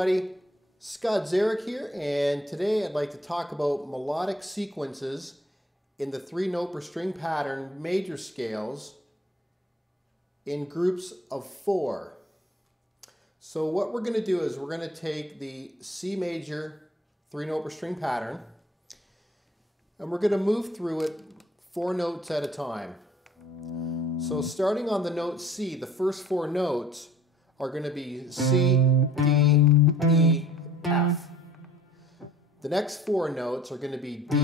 everybody, Szeryk here, and today I'd like to talk about melodic sequences in the 3-note per string pattern major scales in groups of 4. So what we're going to do is we're going to take the C major 3-note per string pattern and we're going to move through it 4 notes at a time. So starting on the note C, the first 4 notes are going to be C, D, E, F. The next 4 notes are going to be D,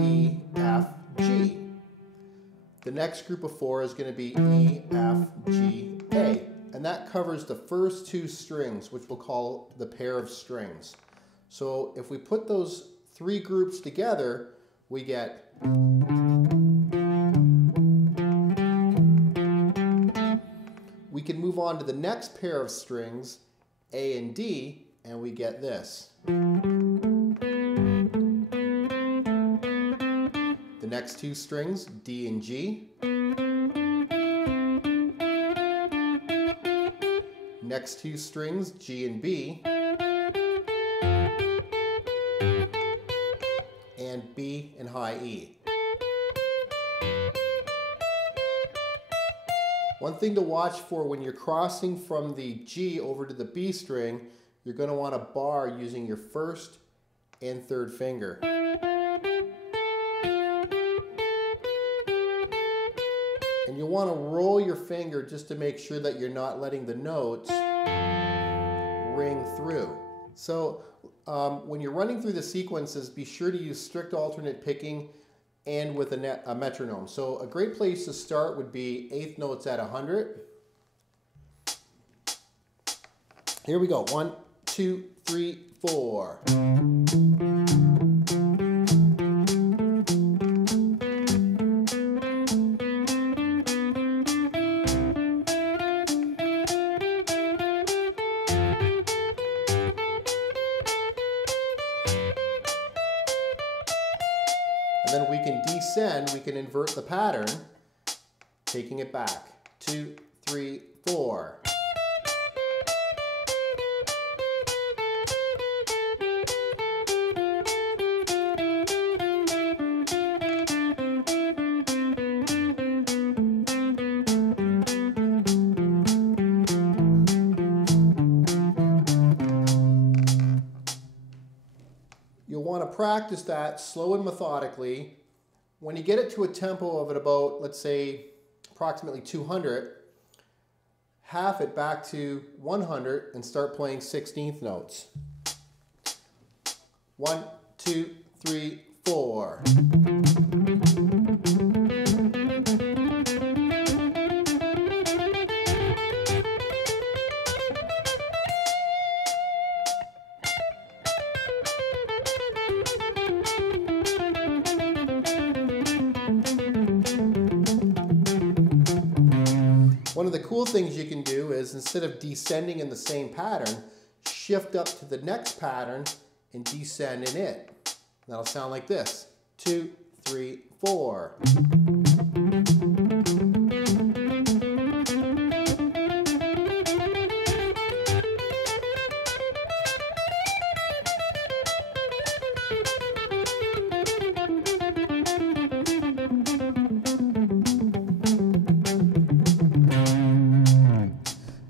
E, F, G. The next group of 4 is going to be E, F, G, A. And that covers the first 2 strings, which we'll call the pair of strings. So if we put those 3 groups together, we get we can move on to the next pair of strings, A and D, and we get this. The next 2 strings, D and G. Next 2 strings, G and B. And B and high E. One thing to watch for when you're crossing from the G over to the B string, you're going to want to bar using your 1st and 3rd finger. And you'll want to roll your finger just to make sure that you're not letting the notes ring through. So when you're running through the sequences, be sure to use strict alternate picking and with a metronome. So a great place to start would be 8th notes at 100. Here we go. 1, 2, 3, 4. And then we can descend, we can invert the pattern, taking it back. 2, 3, 4. You'll want to practice that slow and methodically. When you get it to a tempo of at about, let's say, approximately 200, half it back to 100 and start playing 16th notes. 1, 2, 3, 4. One of the cool things you can do is, instead of descending in the same pattern, shift up to the next pattern and descend in it. That'll sound like this. 2, 3, 4.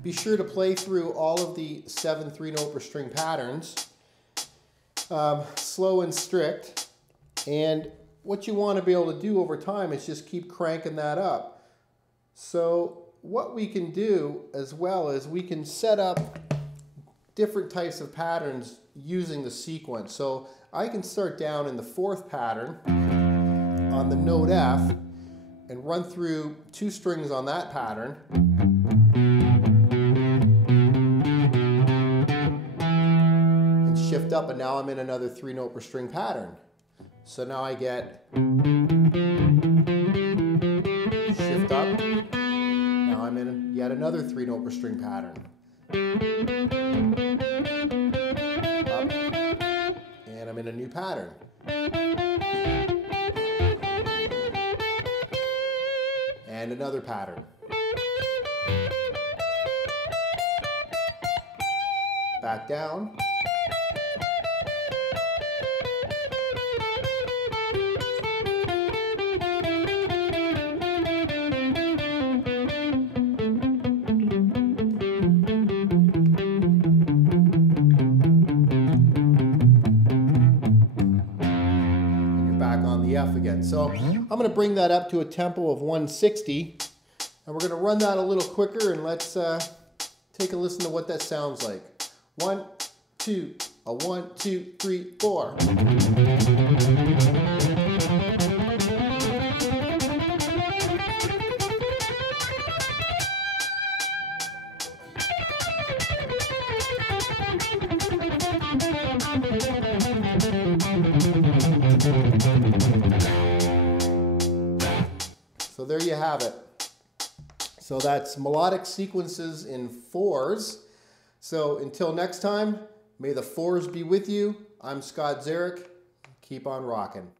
Be sure to play through all of the 7 3-note per string patterns, slow and strict. And what you want to be able to do over time is just keep cranking that up. So what we can do as well is we can set up different types of patterns using the sequence. So I can start down in the 4th pattern on the note F and run through 2 strings on that pattern. Shift up, and now I'm in another 3-note per string pattern. So now I get shift up. Now I'm in yet another 3-note per string pattern. Up, and I'm in a new pattern. And another pattern. Back down. on the F again. So I'm going to bring that up to a tempo of 160, and we're going to run that a little quicker, and let's take a listen to what that sounds like. 1, 2, a 1, 2, 3, 4. So there you have it. So that's melodic sequences in 4s. So until next time, may the 4s be with you. I'm Szeryk. Keep on rocking.